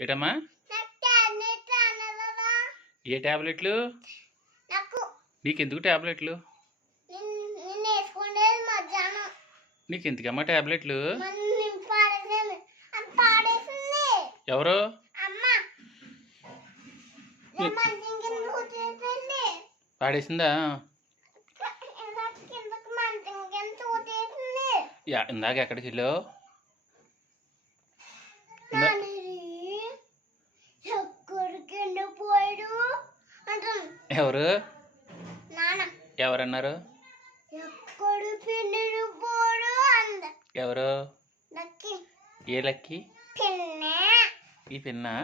ఏటమ్మా? ఏ టాబ్లెట్లు? నీకెందుకు టాబ్లెట్లు? నీకెందుకమ్మా టాబ్లెట్లు? ఎవరు? పాడేసిందా? ఇందాక ఎక్కడికి వెళ్ళావు? ఎవరు? ఎవరన్నారు? ఎవరు? ఏ లక్కి? ఈ పిన్నా?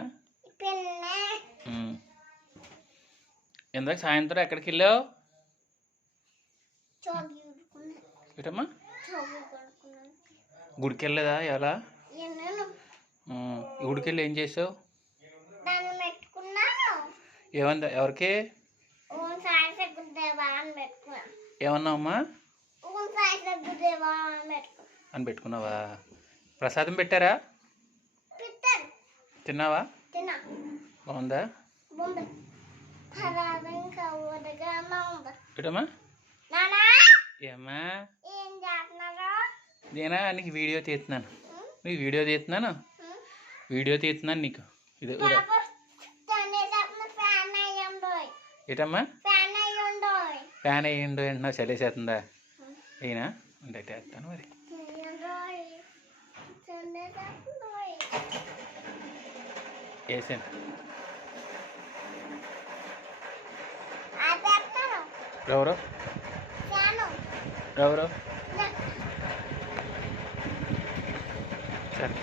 ఇందాక సాయంత్రం ఎక్కడికి వెళ్ళావు? ఏటమ్మా? గుడికి వెళ్ళలేదా ఎలా? గుడికి వెళ్ళి ఏం చేసావు? ఏమందా? ఎవరికి? ఏమన్నావమ్మా? అని పెట్టుకున్నావా? ప్రసాదం పెట్టారా? తిన్నావా? బాగుందా? ఏటమ్మా? ఏమ్మా? నేనా నీకు వీడియో తీస్తున్నాను. నీకు వీడియో తీస్తున్నాను నీకు. ఇది ఏటమ్మా? ఫ్యాన్ అయ్యిండు ఏంటన్నా చలేసేస్తుందా? అయినా అంటే వేస్తాను మరి. వేసాను. ఎవరు?